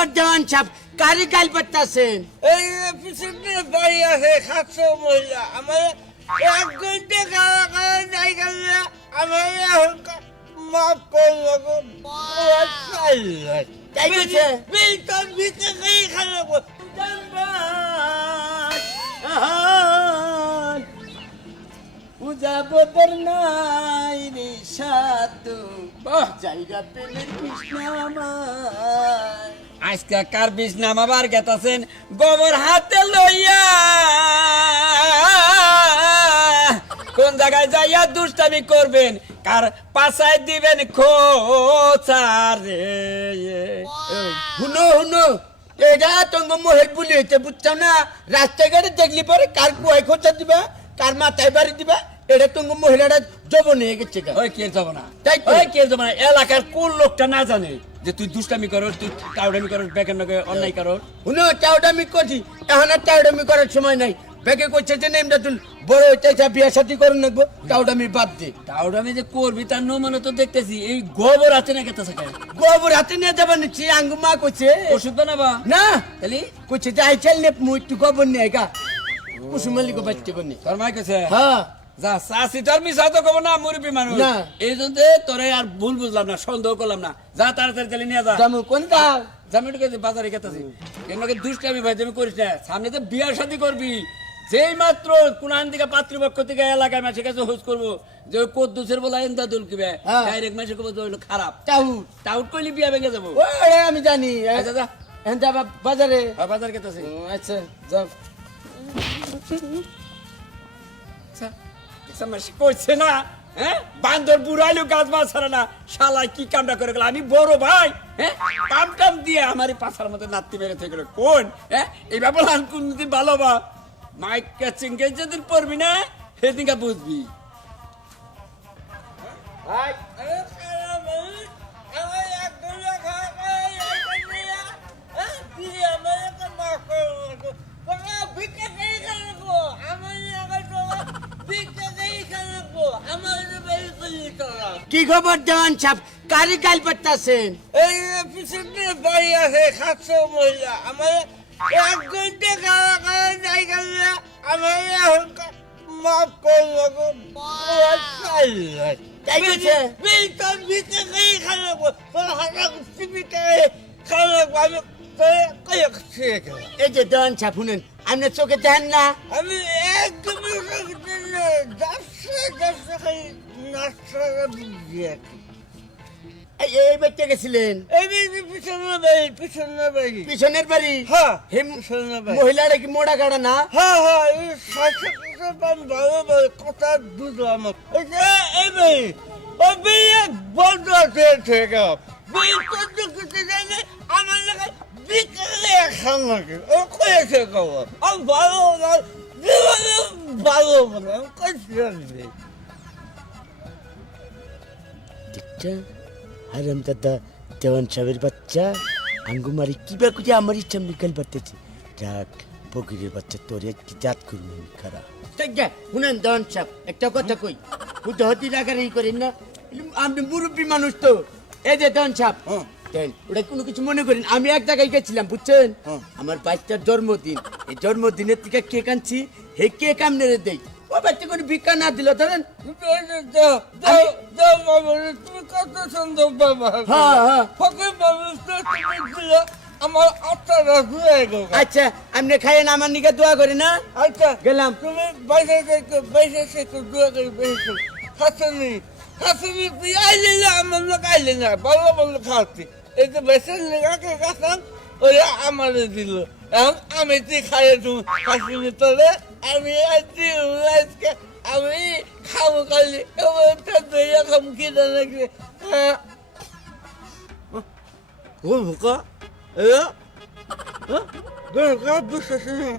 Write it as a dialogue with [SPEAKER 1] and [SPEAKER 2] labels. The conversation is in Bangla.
[SPEAKER 1] খবর দেওয়ান সাহেব কারি গাল পাঠাচ্ছেন
[SPEAKER 2] এই পিছনে বাড়ি আছে সাতশো মহিলা। আমার এক ঘণ্টা খাওয়া খাওয়া যাই গেলে আমার এখন মাফ করে লাগো
[SPEAKER 1] তাই গেছে?
[SPEAKER 2] বেতন ভিতরে খেয়ে খাওয়াবো
[SPEAKER 1] পূজা বদর নাই রে সাতু
[SPEAKER 3] বাহ
[SPEAKER 1] জায়গা পেলে কৃষ্ণ আমার
[SPEAKER 3] আজকে কার বিষ নামাবার গেতাছেন? গোবর হাতে লইয়া। কোন জায়গায় যাইয়া দুষ্টামি করবেন? কার পাশায় দিবেন খোঁচারে
[SPEAKER 1] হুনো হুনো। এটা তঙ্গ মোহের বুলি হইতে বুঝছ না? রাস্তাঘাটে দেখলি পরে কার কুয়ায় খোঁচা দিবা? কার মাথায় বাড়ি দিবা? এটা মহিলাটা জবন হয়ে গেছে
[SPEAKER 3] ওই কে যাব না
[SPEAKER 1] তাই
[SPEAKER 3] ওই কে যাব না এলাকার কোন লোকটা না জানে যে তুই দুষ্টামি করস তুই টাউডামি করস বেকের নগে অন্যায় করস?
[SPEAKER 1] হুনো চাউডামি করছি। এখন আর চাউডামি করার সময় নাই। বেগে করছে যে নেমটা তুই বড় বিয়া সাথী করে নেব চাউডামি বাদ দে।
[SPEAKER 3] টাউডামি যে করবি তার নমনে তো দেখতেছি এই গোবর হাতে না কেতা সাকায়
[SPEAKER 1] গোবর হাতে নিয়ে যাবা নিচ্ছি আঙ্গু মা করছে
[SPEAKER 3] ওষুধ বানাবা?
[SPEAKER 1] না।
[SPEAKER 3] তাহলে?
[SPEAKER 1] করছে যে আই চাল নে মুই একটু গোবর নিয়ে গা। কুসুমালি গো বাচ্চা বনে।
[SPEAKER 3] তোর কইছে?
[SPEAKER 1] হ্যাঁ।
[SPEAKER 3] যা চাষি তোর মিশা তো কব না মুরব্বী মানুষ
[SPEAKER 1] না।
[SPEAKER 3] এই জন্য তোরে আর ভুল বুঝলাম না সন্দেহ করলাম না। যা তাড়াতাড়ি তাহলে নিয়ে যা।
[SPEAKER 1] জামু কোনটা
[SPEAKER 3] জামিন কে বাজারে গেতাছি কেনকে দুষ্টামি ভাই তুমি করিস না। সামনে তো বিয়ার শাদী করবি যেই মাত্র কোনান দিকে পাত্রপক্ষ থেকে এলাকায় মাসে কাছে হোস করব যে কদ্দুসের বলা এন্দা দুল কিবে। ডাইরেক্ট মাসে কব যে খারাপ টাউট। কইলি বিয়া ভেঙে যাব।
[SPEAKER 1] আমি জানি।
[SPEAKER 3] আচ্ছা যা
[SPEAKER 1] যাবা বাজারে।
[SPEAKER 3] বাজার গেতাছি
[SPEAKER 1] আচ্ছা যাও।
[SPEAKER 3] আচ্ছা। হ্যাঁ? বান্দর বুড়াইলো গাছ মাছ কি কামটা করে আমি বড় ভাই হ্যাঁ? কাম টাম দিয়ে আমার মধ্যে নাতি কোন হ্যাঁ? আন কোনদিন ভালো মাইক যেদিন পড়বি না, সেদিনকে বুঝবি।
[SPEAKER 1] কি খবর দেওয়ান সাহেব? কারি গাল পাঠাচ্ছেন
[SPEAKER 2] এই পিছনে বাড়ি আছে সাতশো মহিলা। আমার এক ঘণ্টা খাওয়া খাওয়া যাই গেলে আমার এখন মাফ
[SPEAKER 1] তাই
[SPEAKER 2] ভিতরে খাওয়াবো খাওয়াবো আমি
[SPEAKER 1] এই যে দেওয়ান সাহেব শুনেন আপনি চোখে দেখেন না?
[SPEAKER 2] আমি একদমই
[SPEAKER 1] এই গেছিলেন
[SPEAKER 2] এই বাড়ি বাড়ি
[SPEAKER 1] পিছনের বাড়ি
[SPEAKER 2] হ্যাঁ বাড়ি
[SPEAKER 1] মহিলাটা কি মোড়া কাটা না
[SPEAKER 2] হ্যাঁ হ্যাঁ ভালো ভালো কথা বুঝলাম এই যে ও বিয়ে বন্ধ আছে ঠিক বিয়ে করতে করতে জানে আমার লাগে বিকেলে লাগে ও কয়েছে খাওয়া আমি ভালো জীবনে ভালো না আমি রাখবে
[SPEAKER 1] হারাম দাদা দেওয়ান সাহেবের বাচ্চা আঙ্গুমারি কি বা কুচে আমার ইচ্ছা নিকাল পারতেছে যাক ফকিরের বাচ্চা তোর একটি জাত করব খারাপ শুনেন দেওয়ান সাহেব একটা কথা কই হুতো হতি রাখারি করেন না আপনি মুরব্বী মানুষ তো এই যে দেওয়ান সাহেব। দেন, ওটা কোনো কিছু মনে করেন আমি এক জায়গায় গেছিলাম বুঝছেন
[SPEAKER 3] হ্যাঁ।
[SPEAKER 1] আমার বাচ্চার জন্মদিন এই জন্মদিনের থেকে কেক আনছি হে কেক আমনে দেই ও বাচ্চা কোনো ভিক্ষা না দিল ধরেন
[SPEAKER 2] দাও বাবা তুমি কত সুন্দর বাবা।
[SPEAKER 1] হ্যাঁ, হ্যাঁ।
[SPEAKER 2] ফকির তো তুমি দিলে আমার আত্মাটা ঘুরে গেল।
[SPEAKER 1] আচ্ছা আপনি খাইয়েন আমার নিকে দোয়া করি না
[SPEAKER 2] আচ্ছা
[SPEAKER 1] গেলাম।
[SPEAKER 2] তুমি বাইরে থেকে বাইরে থেকে দূরে করে বেরিয়েছো হাসনি হাসনি তুই আইলে না আমার লোক আইলে না ভালো ভালো খাওয়াচ্ছি। এই যে বেসন লেগাকে গেছাম ওরা আমার দিল। এখন আমি তুই খাইয়ে তুমি হাসনি আমি আজকে আমি খাব কালি এবার দইয়া খাম কি নাকি হ্যাঁ ও ভোকা এ হ্যাঁ গরকা বিশ্বাস নেই